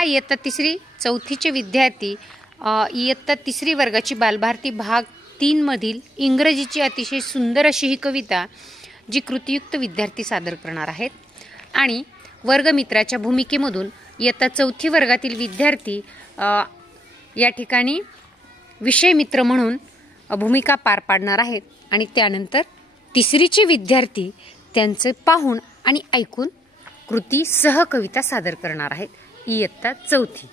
पहा, इयत्ता तिसरी चौथीचे विद्यार्थी इयत्ता तिसरी वर्गाची बालभारती भाग 3 मधील इंग्रजीची अतिशय सुंदर अशी ही कविता जी कृतीयुक्त विद्यार्थी सादर करणार आहेत। आणि वर्गमित्राच्या भूमिकेमधून इयत्ता चौथी वर्गातील विद्यार्थी या ठिकाणी विषय मित्र म्हणून भूमिका पार पाडणार आहेत। आणि त्यानंतर तिसरीचे विद्यार्थी त्यांचे पाहून आणि ऐकून कृती सह कविता सादर करणार आहेत इयत्ता चौथी।